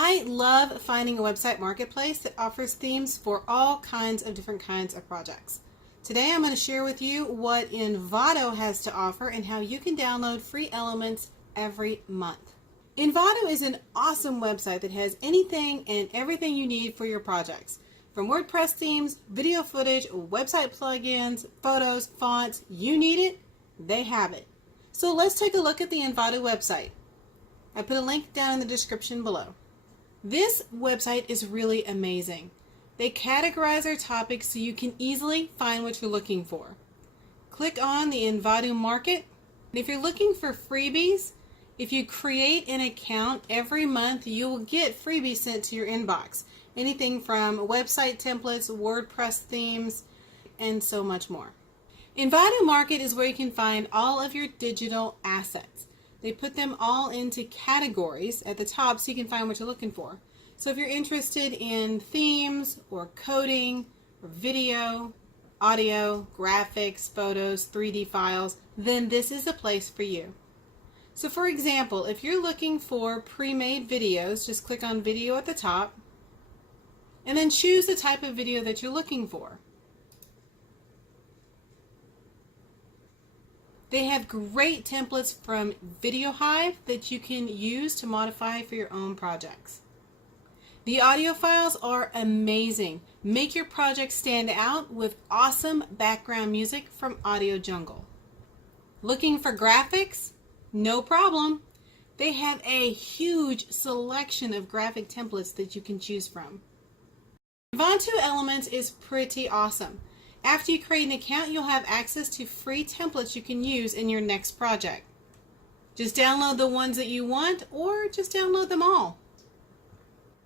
I love finding a website marketplace that offers themes for all kinds of different kinds of projects. Today I'm going to share with you what Envato has to offer and how you can download free elements every month. Envato is an awesome website that has anything and everything you need for your projects. From WordPress themes, video footage, website plugins, photos, fonts, you need it, they have it. So let's take a look at the Envato website. I put a link down in the description below. This website is really amazing. They categorize their topics so you can easily find what you're looking for. Click on the Envato Market. If you're looking for freebies, if you create an account every month, you will get freebies sent to your inbox. Anything from website templates, WordPress themes, and so much more. Envato Market is where you can find all of your digital assets. They put them all into categories at the top so you can find what you're looking for. So if you're interested in themes or coding or video, audio, graphics, photos, 3D files, then this is a place for you. So for example, if you're looking for pre-made videos, just click on video at the top and then choose the type of video that you're looking for. They have great templates from VideoHive that you can use to modify for your own projects. The audio files are amazing. Make your project stand out with awesome background music from Audio Jungle. Looking for graphics? No problem. They have a huge selection of graphic templates that you can choose from. Envato Elements is pretty awesome. After you create an account, you'll have access to free templates you can use in your next project. Just download the ones that you want or just download them all.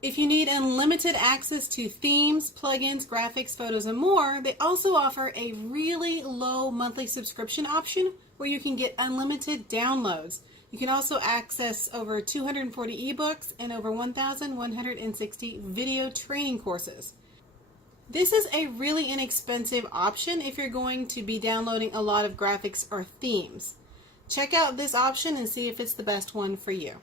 If you need unlimited access to themes, plugins, graphics, photos, and more, they also offer a really low monthly subscription option where you can get unlimited downloads. You can also access over 240 ebooks and over 1,160 video training courses. This is a really inexpensive option if you're going to be downloading a lot of graphics or themes. Check out this option and see if it's the best one for you.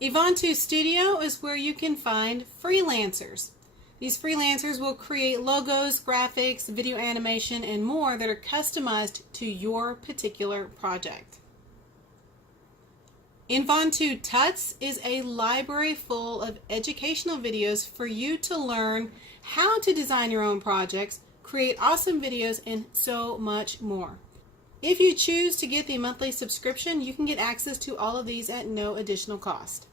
Envato Studio is where you can find freelancers. These freelancers will create logos, graphics, video animation, and more that are customized to your particular project. Envato Tuts is a library full of educational videos for you to learn how to design your own projects, create awesome videos, and so much more. If you choose to get the monthly subscription, you can get access to all of these at no additional cost.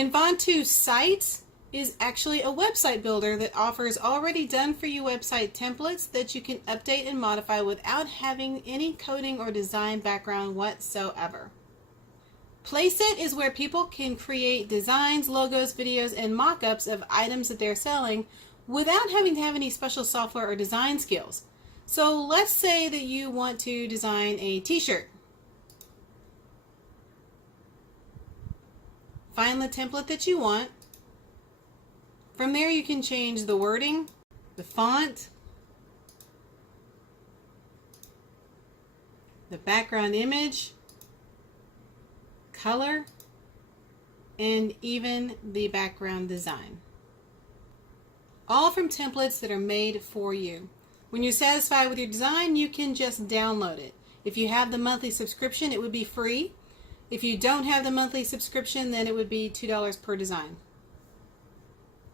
Envato Site is actually a website builder that offers already done for you website templates that you can update and modify without having any coding or design background whatsoever. Placeit is where people can create designs, logos, videos, and mock-ups of items that they're selling without having to have any special software or design skills. So let's say that you want to design a t-shirt. Find the template that you want. From there you can change the wording, the font, the background image, color, and even the background design. All from templates that are made for you. When you're satisfied with your design, you can just download it. If you have the monthly subscription, it would be free. If you don't have the monthly subscription, then it would be $2 per design.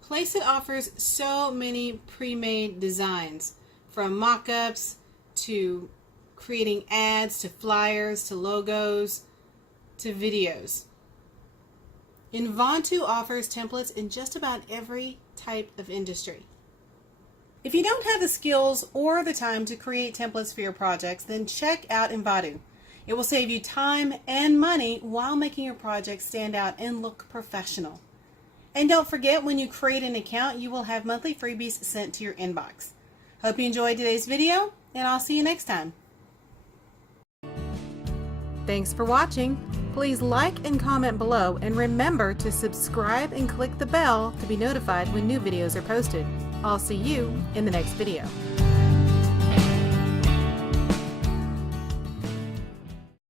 Placeit offers so many pre-made designs, from mock-ups to creating ads to flyers to logos to videos. Envato offers templates in just about every type of industry. If you don't have the skills or the time to create templates for your projects, then check out Envato. It will save you time and money while making your projects stand out and look professional. And don't forget, when you create an account, you will have monthly freebies sent to your inbox. Hope you enjoyed today's video, and I'll see you next time. Thanks for watching. Please like and comment below, and remember to subscribe and click the bell to be notified when new videos are posted. I'll see you in the next video.